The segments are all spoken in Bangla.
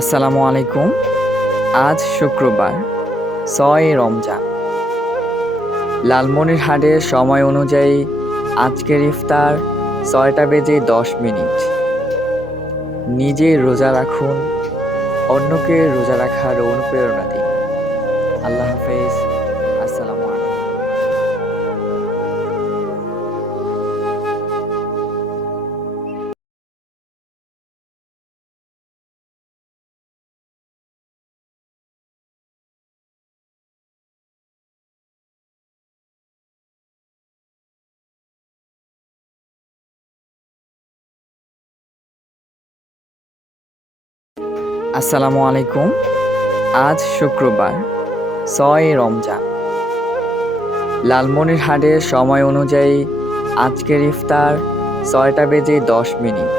আসসালামু আলাইকুম। আজ শুক্রবার ৬ রমজান। লালমনিরহাটের সময় অনুযায়ী আজকের ইফতার ৬টা বেজে ১০ মিনিট। নিজে রোজা রাখুন, অন্যকে রোজা রাখার অনুপ্রেরণা দিন। আল্লাহ হাফেজ। আসসালামু আলাইকুম। আসসালামু আলাইকুম। আজ শুক্রবার ৬ রমজান। লালমনিরহাটের সময় অনুযায়ী আজকের ইফতার ৬টা বেজে ১০ মিনিট।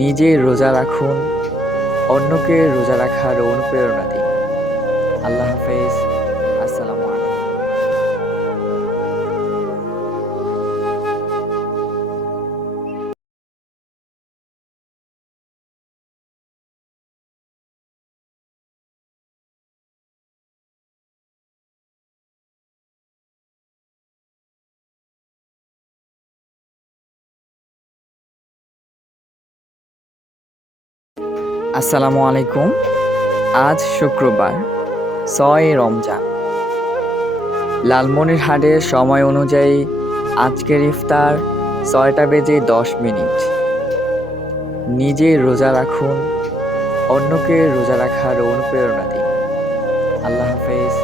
নিজে রোজা রাখুন, অন্যকে রোজা রাখার অনুপ্রেরণা দিন। আল্লাহ হাফেজ। আসসালামু আলাইকুম। আসসালামু আলাইকুম। আজ শুক্রবার ৬ রমজান। লালমনিরহাটের সময় অনুযায়ী আজকের ইফতার ৬টা বেজে ১০ মিনিট। নিজে রোজা রাখুন, অন্যকে রোজা রাখার অনুপ্রেরণা দিন। আল্লাহ হাফেজ।